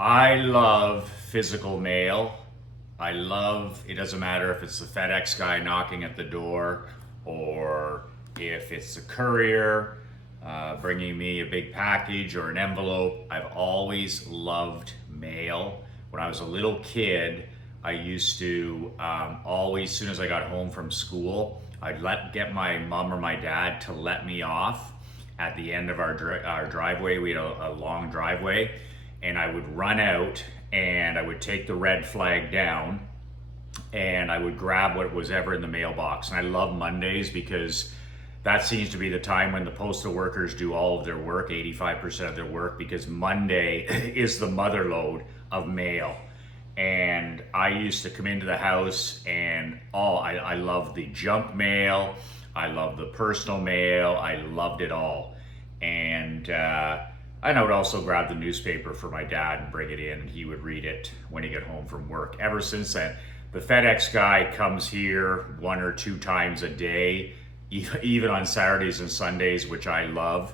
I love physical mail. It doesn't matter if it's the FedEx guy knocking at the door or if it's the courier bringing me a big package or an envelope. I've always loved mail. When I was a little kid, I used to always, as soon as I got home from school, I'd get my mom or my dad to let me off at the end of our driveway. We had a long driveway, and I would run out and I would take the red flag down and I would grab what was ever in the mailbox. And I love Mondays because that seems to be the time when the postal workers do all of their work, 85% of their work, because Monday is the mother lode of mail. And I used to come into the house and I loved the junk mail, I loved the personal mail, I loved it all. And I would also grab the newspaper for my dad and bring it in, and he would read it when he got home from work. Ever since then, the FedEx guy comes here 1 or 2 times a day, even on Saturdays and Sundays, which I love.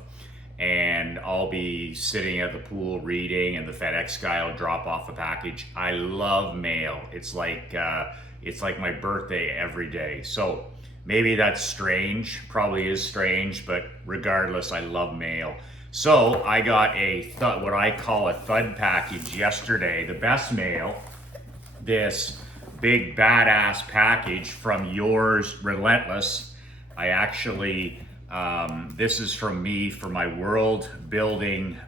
And I'll be sitting at the pool reading, and the FedEx guy will drop off a package. I love mail. It's like my birthday every day. So maybe that's strange, probably is strange, but regardless, I love mail. So I got what I call a thud package yesterday, the best mail, this big badass package from Yours Relentless. I actually, this is from me for my World Building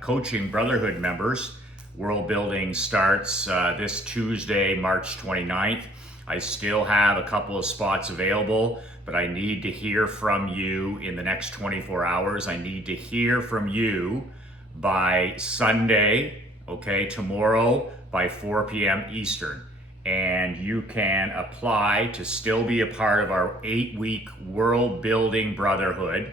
Coaching Brotherhood members. World Building starts this Tuesday, March 29th. I still have a couple of spots available, but I need to hear from you in the next 24 hours. I need to hear from you by Sunday, okay, tomorrow by 4 p.m. Eastern. And you can apply to still be a part of our 8-week World Building Brotherhood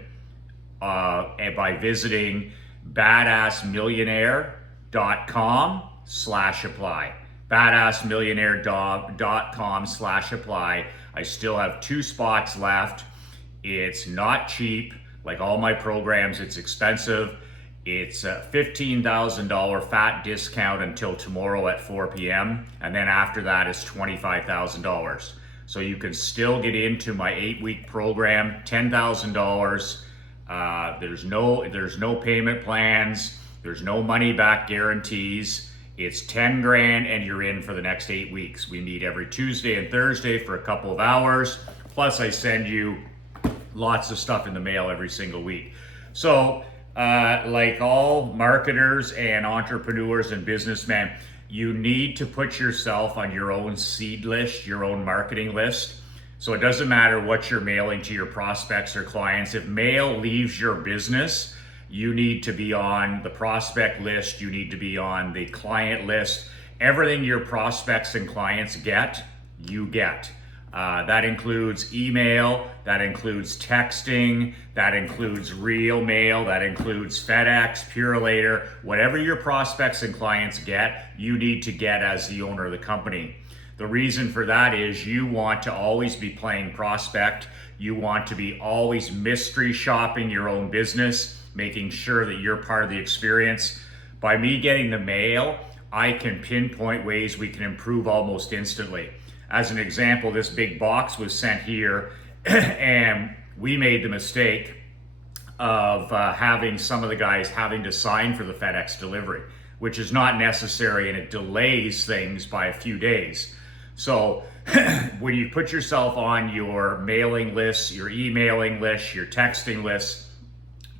by visiting badassmillionaire.com/apply. badassmillionaire.com/apply. I still have 2 spots left. It's not cheap. Like all my programs, it's expensive. It's a $15,000 fat discount until tomorrow at 4 p.m. And then after that, it's $25,000. So you can still get into my 8-week program, $10,000. There's no payment plans. There's no money back guarantees. It's 10 grand and you're in for the next 8 weeks. We meet every Tuesday and Thursday for a couple of hours. Plus I send you lots of stuff in the mail every single week. So like all marketers and entrepreneurs and businessmen, you need to put yourself on your own seed list, your own marketing list. So it doesn't matter what you're mailing to your prospects or clients. If mail leaves your business, you need to be on the prospect list. You need to be on the client list. Everything your prospects and clients get, you get. That includes email, that includes texting, that includes real mail, that includes FedEx, Purelator. Whatever your prospects and clients get, you need to get as the owner of the company. The reason for that is you want to always be playing prospect. You want to be always mystery shopping your own business, making sure that you're part of the experience. By me getting the mail, I can pinpoint ways we can improve almost instantly. As an example, this big box was sent here and we made the mistake of having some of the guys having to sign for the FedEx delivery, which is not necessary, and it delays things by a few days. So when you put yourself on your mailing list, your emailing list, your texting list,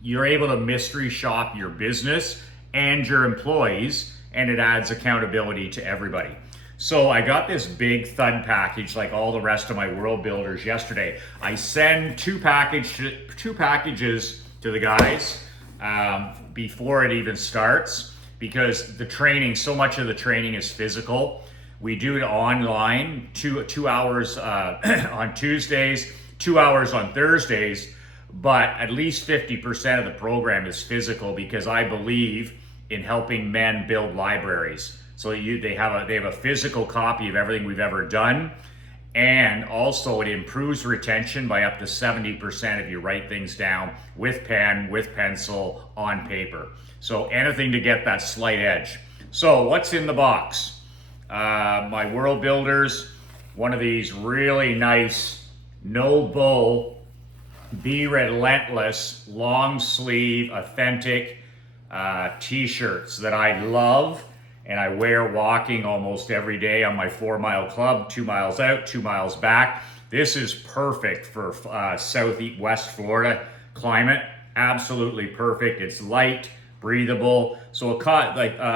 you're able to mystery shop your business and your employees, and it adds accountability to everybody. So I got this big thud package like all the rest of my world builders yesterday. I send two packages to the guys before it even starts, because the training, so much of the training is physical. We do it online, two hours on Tuesdays, 2 hours on Thursdays, but at least 50% of the program is physical, because I believe in helping men build libraries. So they have a physical copy of everything we've ever done, and also it improves retention by up to 70% if you write things down with pen, with pencil, on paper. So anything to get that slight edge. So what's in the box? My World Builders, one of these really nice no bull, be relentless, long sleeve, authentic t-shirts that I love and I wear walking almost every day on my 4-mile club, 2 miles out, 2 miles back. This is perfect for southwest Florida climate. Absolutely perfect. It's light, breathable. So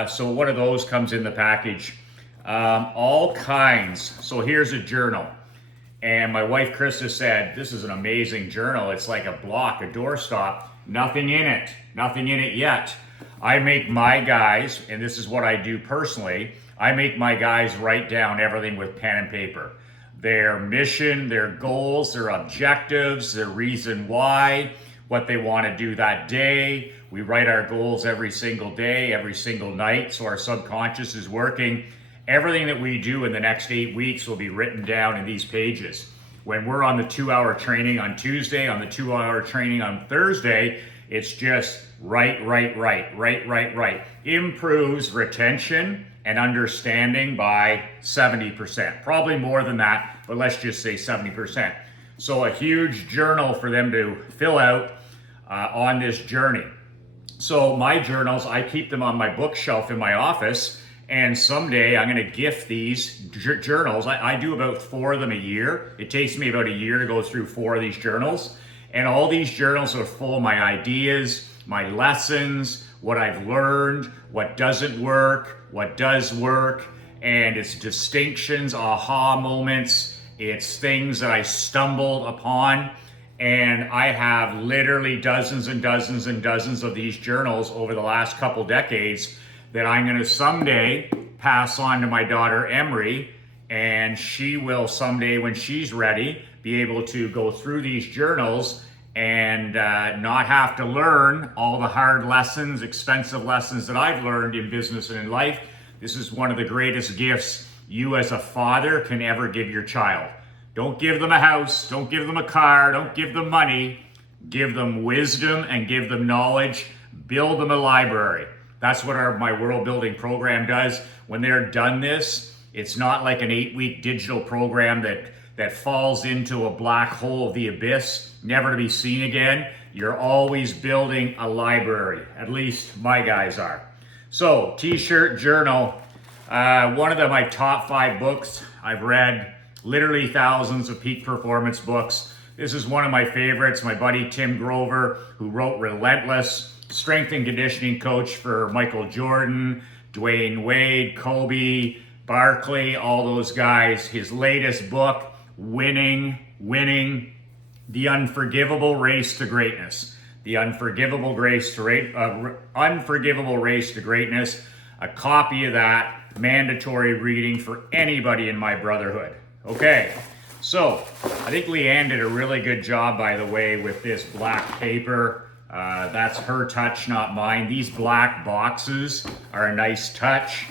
so one of those comes in the package. All kinds. So here's a journal. And my wife Krista said, this is an amazing journal. It's like a block, a doorstop. Nothing in it. Nothing in it yet. I make my guys, and this is what I do personally, I make my guys write down everything with pen and paper. Their mission, their goals, their objectives, their reason why, what they want to do that day. We write our goals every single day, every single night, so our subconscious is working. Everything that we do in the next 8 weeks will be written down in these pages. When we're on the 2-hour training on Tuesday, on the 2-hour training on Thursday, it's just write. Improves retention and understanding by 70%. Probably more than that, but let's just say 70%. So a huge journal for them to fill out on this journey. So my journals, I keep them on my bookshelf in my office. And someday I'm going to gift these journals. I do about 4 of them a year. It takes me about a year to go through 4 of these journals. And all these journals are full of my ideas, my lessons, what I've learned, what doesn't work, what does work. And it's distinctions, aha moments. It's things that I stumbled upon. And I have literally dozens and dozens and dozens of these journals over the last couple decades that I'm going to someday pass on to my daughter Emery, and she will someday, when she's ready, be able to go through these journals and not have to learn all the hard lessons, expensive lessons that I've learned in business and in life. This is one of the greatest gifts you as a father can ever give your child. Don't give them a house, don't give them a car, don't give them money. Give them wisdom and give them knowledge. Build them a library. That's what my world building program does. When they're done this, it's not like an 8-week digital program that falls into a black hole of the abyss, never to be seen again. You're always building a library. At least my guys are. So, t-shirt, journal. One of my top 5 books I've read, literally thousands of peak performance books. This is one of my favorites. My buddy Tim Grover, who wrote Relentless, strength and conditioning coach for Michael Jordan, Dwayne Wade, Kobe, Barkley, all those guys. His latest book, Winning, The Unforgivable Race to Greatness. The Unforgivable Race to Greatness. A copy of that, mandatory reading for anybody in my brotherhood. Okay, so I think Leanne did a really good job, by the way, with this black paper. That's her touch, not mine. These black boxes are a nice touch.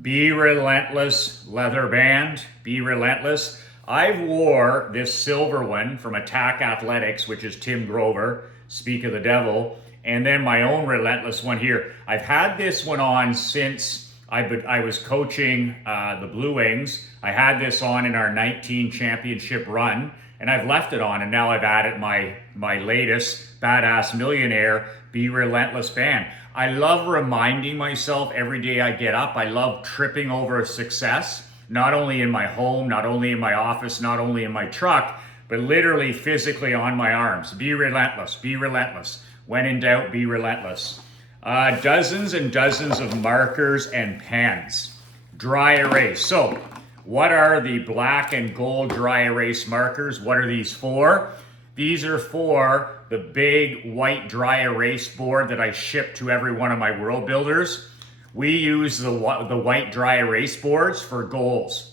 Be Relentless leather band. Be Relentless. I wore this silver one from Attack Athletics, which is Tim Grover, Speak of the Devil, and then my own Relentless one here. I've had this one on since I was coaching the Blue Wings. I had this on in our 19 championship run, and I've left it on, and now I've added my latest Badass Millionaire Be Relentless band. I love reminding myself every day I get up. I love tripping over success, not only in my home, not only in my office, not only in my truck, but literally physically on my arms. Be relentless, be relentless. When in doubt, be relentless. Dozens and dozens of markers and pens. Dry erase. So, what are the black and gold dry erase markers? What are these for? These are for the big white dry erase board that I ship to every one of my world builders. We use the white dry erase boards for goals.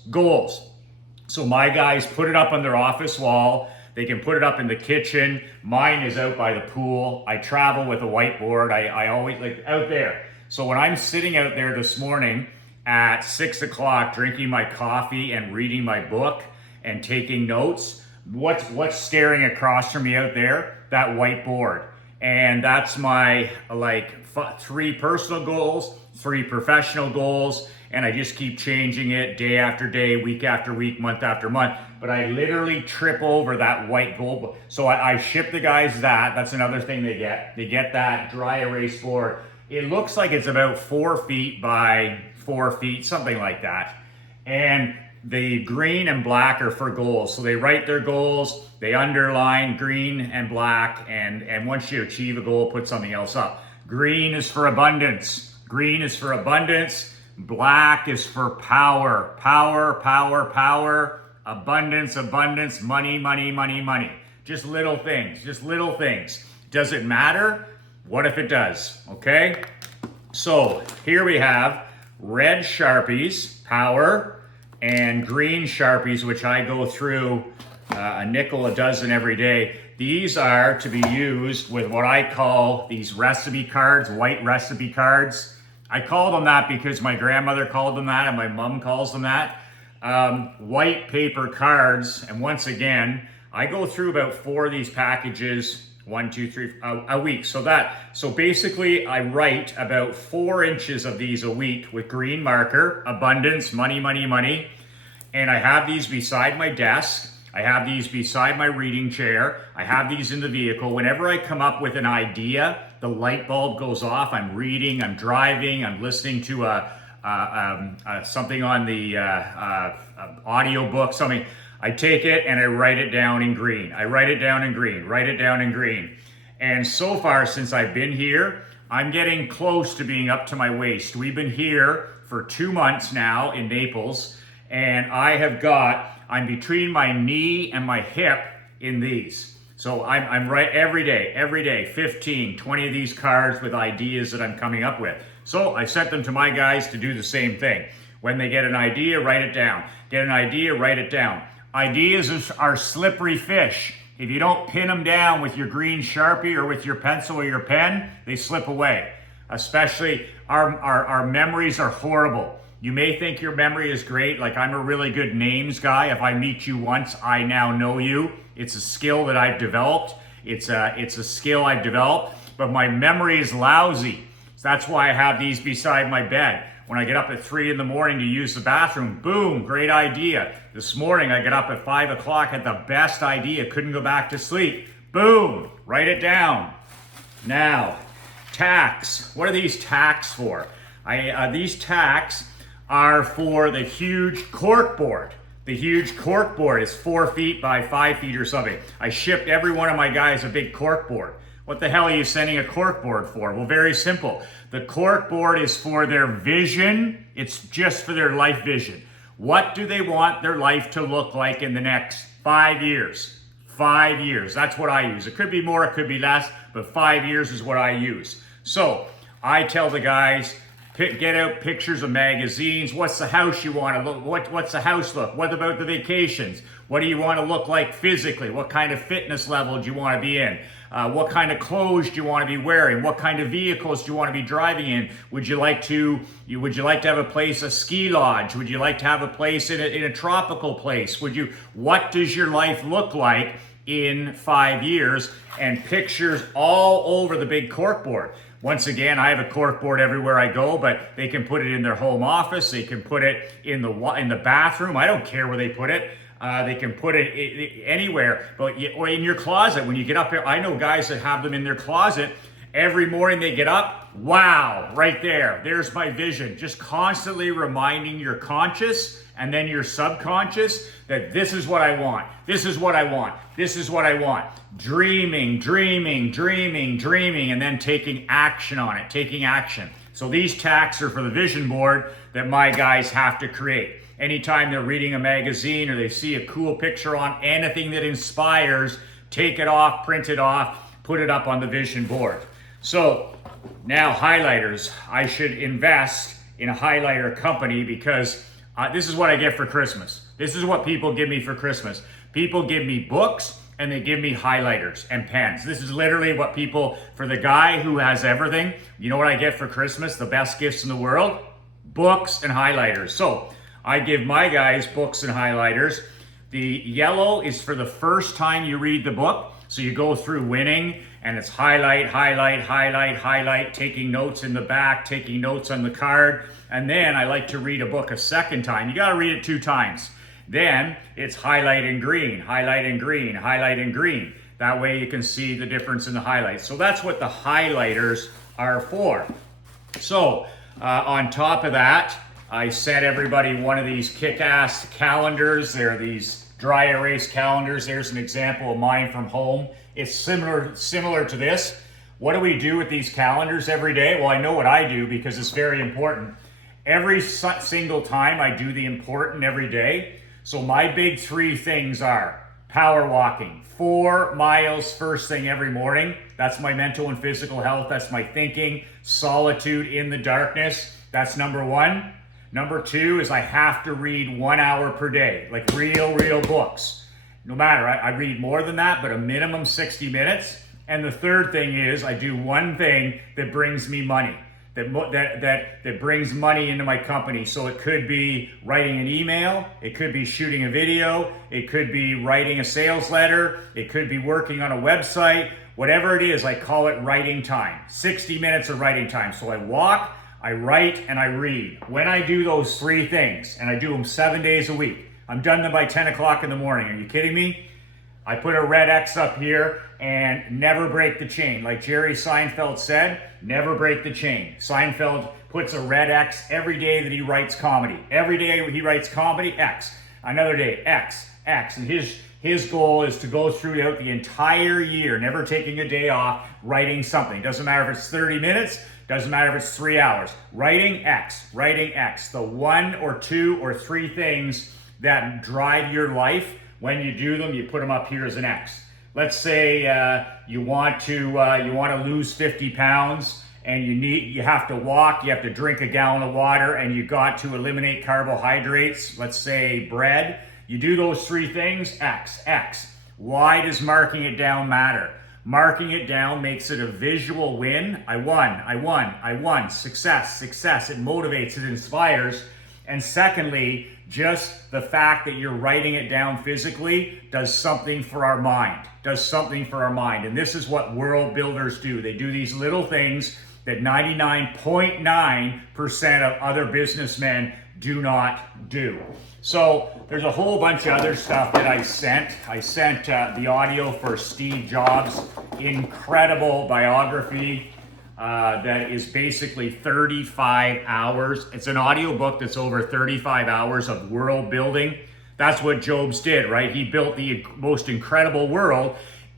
So my guys put it up on their office wall. They can put it up in the kitchen. Mine is out by the pool. I travel with a whiteboard. I always like out there. So when I'm sitting out there this morning at 6 o'clock drinking my coffee and reading my book and taking notes, what's staring across from me out there? That whiteboard. And that's my 3 personal goals 3 professional goals, and I just keep changing it day after day, week after week, month after month. But I literally trip over that white goal book. So I ship the guys that. That's another thing they get. They get that dry erase board. It looks like it's about 4 feet by 4 feet, something like that. And the green and black are for goals. So they write their goals, they underline green and black, and once you achieve a goal, put something else up. Green is for abundance. Green is for abundance. Black is for power. Power, power, power. Abundance, abundance. Money, money, money, money. Just little things. Just little things. Does it matter? What if it does? Okay? So here we have red Sharpies, power, and green Sharpies, which I go through a nickel a dozen every day. These are to be used with what I call these recipe cards, white recipe cards. I call them that because my grandmother called them that and my mom calls them that. White paper cards, and once again, I go through about 4 of these packages, 1, 2, 3, a week. So basically I write about 4 inches of these a week with green marker, abundance, money, money, money. And I have these beside my desk. I have these beside my reading chair. I have these in the vehicle. Whenever I come up with an idea, the light bulb goes off. I'm reading, I'm driving, I'm listening to something on the audio book, something. I take it and I write it down in green. I write it down in green, write it down in green. And so far since I've been here, I'm getting close to being up to my waist. We've been here for 2 months now in Naples, and I'm between my knee and my hip in these. So I'm right every day, 15, 20 of these cards with ideas that I'm coming up with. So I sent them to my guys to do the same thing. When they get an idea, write it down. Get an idea, write it down. Ideas are slippery fish. If you don't pin them down with your green Sharpie or with your pencil or your pen, they slip away. Especially our memories are horrible. You may think your memory is great, like I'm a really good names guy. If I meet you once, I now know you. It's a skill that I've developed. It's a skill I've developed, but my memory is lousy. So that's why I have these beside my bed. When I get up at 3 in the morning to use the bathroom, boom, great idea. This morning I get up at 5 o'clock, had the best idea, couldn't go back to sleep. Boom, write it down. Now, tacks. What are these tacks for? These tacks are for the huge cork board. The huge cork board is 4 feet by 5 feet or something. I shipped every one of my guys a big cork board. What the hell are you sending a cork board for? Well, very simple. The cork board is for their vision. It's just for their life vision. What do they want their life to look like in the next 5 years? 5 years. That's what I use. It could be more, it could be less, but 5 years is what I use. So I tell the guys, get out pictures of magazines. What's the house you want to look? What's the house look? What about the vacations? What do you want to look like physically? What kind of fitness level do you want to be in? What kind of clothes do you want to be wearing? What kind of vehicles do you want to be driving in? Would you like to have a place, a ski lodge? Would you like to have a place in a tropical place? What does your life look like in 5 years? And pictures all over the big corkboard. Once again, I have a corkboard everywhere I go, but they can put it in their home office. They can put it in the bathroom. I don't care where they put it. They can put it anywhere, or in your closet. When you get up here, I know guys that have them in their closet. Every morning they get up, wow, right there. There's my vision. Just constantly reminding your conscious and then your subconscious that this is what I want. This is what I want. This is what I want. Dreaming, dreaming, dreaming, dreaming, and then taking action on it, taking action. So these tacks are for the vision board that my guys have to create. Anytime they're reading a magazine or they see a cool picture on anything that inspires, take it off, print it off, put it up on the vision board. So now highlighters. I should invest in a highlighter company because this is what I get for Christmas. This is what people give me for Christmas. People give me books and they give me highlighters and pens. This is literally what people, for the guy who has everything, you know what I get for Christmas? The best gifts in the world? Books and highlighters. So I give my guys books and highlighters. The yellow is for the first time you read the book. So you go through winning, and it's highlight, highlight, highlight, highlight, taking notes in the back, taking notes on the card. And then I like to read a book a second time. You got to read it 2 times. Then it's highlight in green, highlight in green, highlight in green. That way you can see the difference in the highlights. So that's what the highlighters are for. So on top of that, I sent everybody one of these kick-ass calendars. They're these dry erase calendars. There's an example of mine from home. It's similar to this. What do we do with these calendars every day? Well, I know what I do because it's very important. Every single time I do the important every day. So my big 3 things are power walking, 4 miles first thing every morning. That's my mental and physical health. That's my thinking. Solitude in the darkness. That's number 1. Number 2 is I have to read 1 hour per day, like real books. No matter, I read more than that, but a minimum 60 minutes. And the third thing is I do one thing that brings me money, that brings money into my company. So it could be writing an email, it could be shooting a video, it could be writing a sales letter, it could be working on a website. Whatever it is, I call it writing time. 60 minutes of writing time. So I walk, I write, and I read. When I do those 3 things, and I do them 7 days a week, I'm done them by 10 o'clock in the morning. Are you kidding me? I put a red X up here and never break the chain. Like Jerry Seinfeld said, never break the chain. Seinfeld puts a red X every day that he writes comedy. Every day he writes comedy, X. Another day, X, X. And his goal is to go throughout the entire year, never taking a day off, writing something. Doesn't matter if it's 30 minutes, doesn't matter if it's 3 hours. Writing X, writing X. The 1 or 2 or 3 things that drive your life. When you do them, you put them up here as an X. Let's say you want to lose 50 pounds and you have to walk, you have to drink a gallon of water, and you got to eliminate carbohydrates, let's say bread. You do those 3 things, X, X. Why does marking it down matter? Marking it down makes it a visual win. I won. Success. It motivates, it inspires. And secondly, just the fact that you're writing it down physically does something for our mind. And this is what world builders do. They do these little things that 99.9% of other businessmen do not do. So there's a whole bunch of other stuff that I sent. I sent the audio for Steve Jobs' incredible biography. That is basically 35 hours. It's an audio book that's over 35 hours of world building. That's what Jobs did, right? He built the most incredible world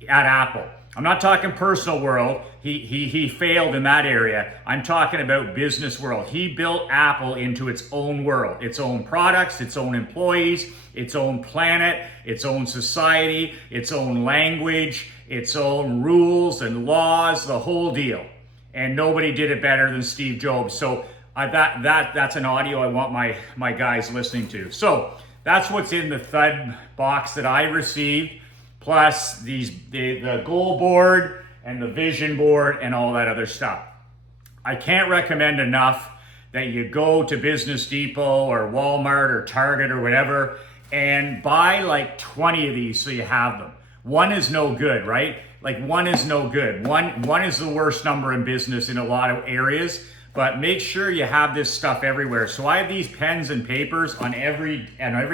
at Apple. I'm not talking personal world. He failed in that area. I'm talking about business world. He built Apple into its own world, its own products, its own employees, its own planet, its own society, its own language, its own rules and laws, the whole deal. And nobody did it better than Steve Jobs. So that's an audio I want my guys listening to. So that's what's in the thud box that I received, plus the goal board and the vision board and all that other stuff. I can't recommend enough that you go to Business Depot or Walmart or Target or whatever and buy like 20 of these so you have them. One is no good, right? Like one is no good. One is the worst number in business in a lot of areas, but make sure you have this stuff everywhere. So I have these pens and papers on every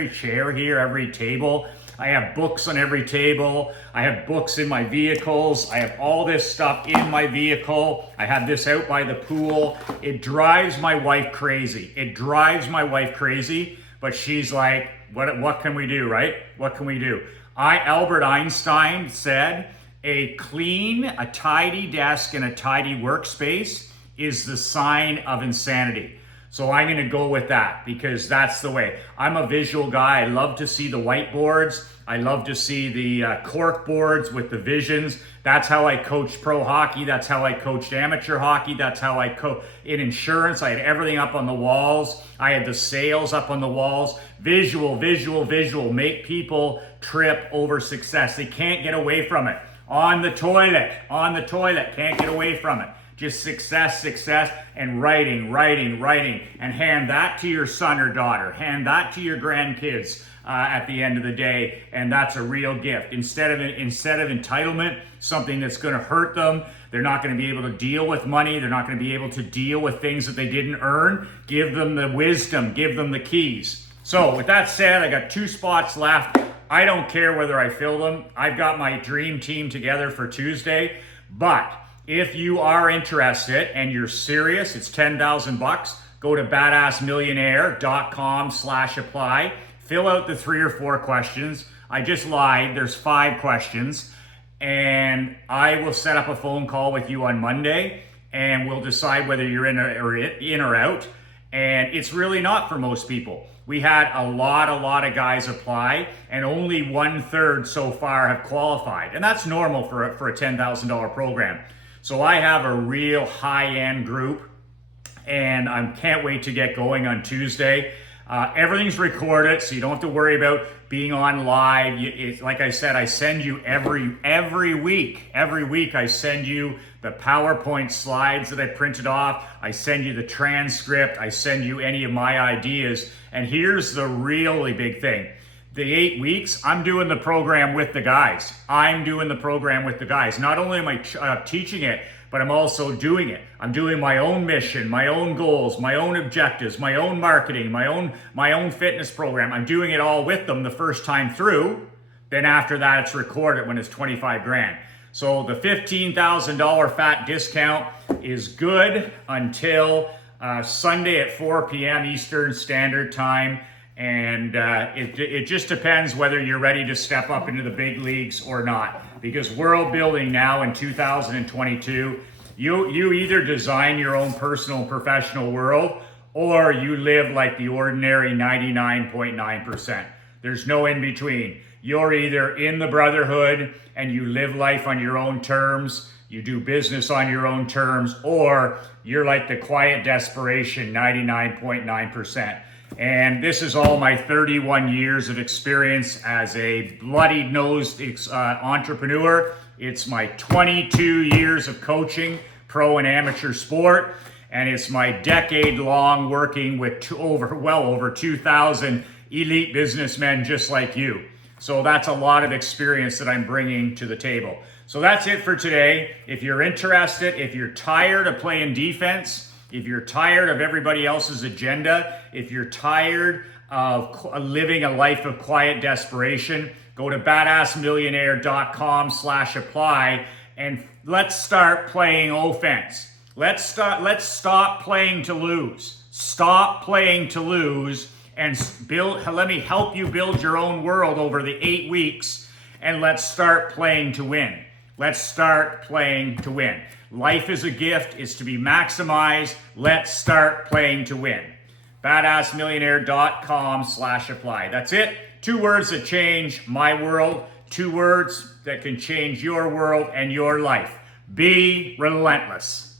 chair here, every table. I have books on every table. I have books in my vehicles. I have all this stuff in my vehicle. I have this out by the pool. It drives my wife crazy. But she's like, what can we do, right? What can we do? Albert Einstein said, a clean, a tidy desk and a tidy workspace is the sign of insanity. So I'm going to go with that because that's the way. I'm a visual guy. I love to see the whiteboards. I love to see the cork boards with the visions. That's how I coached pro hockey. That's how I coached amateur hockey. That's how I in insurance. I had everything up on the walls. I had the sales up on the walls. Visual. Make people trip over success. They can't get away from it. On the toilet, can't get away from it. Just success, success, and writing, and hand that to your son or daughter. Hand that to your grandkids at the end of the day, and that's a real gift. Instead of entitlement, something that's going to hurt them. They're not going to be able to deal with money. They're not going to be able to deal with things that they didn't earn. Give them the wisdom. Give them the keys. So with that said, I got 2 spots left. I don't care whether I fill them. I've got my dream team together for Tuesday. But if you are interested and you're serious, it's $10,000. Go to badassmillionaire.com/apply. Fill out the 3 or 4 questions. I just lied. There's 5 questions. And I will set up a phone call with you on Monday, and we'll decide whether you're in or out. And it's really not for most people. We had a lot of guys apply, and only 1/3 so far have qualified. And that's normal for a $10,000 program. So I have a real high-end group, and I can't wait to get going on Tuesday. Everything's recorded, so you don't have to worry about being on live. Like I said, I send you every week. Every week I send you the PowerPoint slides that I printed off. I send you the transcript. I send you any of my ideas. And here's the really big thing. The 8 weeks, I'm doing the program with the guys. I'm doing the program with the guys. Not only am I teaching it, but I'm also doing it. I'm doing my own mission, my own goals, my own objectives, my own marketing, my own fitness program. I'm doing it all with them the first time through. Then after that, it's recorded when it's 25 grand. So the $15,000 fat discount is good until Sunday at 4 p.m. Eastern Standard Time. And it just depends whether you're ready to step up into the big leagues or not. Because world building now in 2022, you either design your own personal and professional world, or you live like the ordinary 99.9%. There's no in between. You're either in the brotherhood and you live life on your own terms, you do business on your own terms, or you're like the quiet desperation 99.9%. And this is all my 31 years of experience as a bloody-nosed entrepreneur. It's my 22 years of coaching, pro and amateur sport, and it's my decade-long working with well over 2,000 elite businessmen just like you. So that's a lot of experience that I'm bringing to the table. So that's it for today. If you're interested, if you're tired of playing defense, if you're tired of everybody else's agenda, if you're tired of living a life of quiet desperation, go to badassmillionaire.com/apply and let's start playing offense. Let's stop playing to lose. Stop playing to lose and let me help you build your own world over the 8 weeks, and let's start playing to win. Let's start playing to win. Life is a gift. It's to be maximized. Let's start playing to win. badassmillionaire.com/apply. That's it. 2 words that change my world. 2 words that can change your world and your life. Be relentless.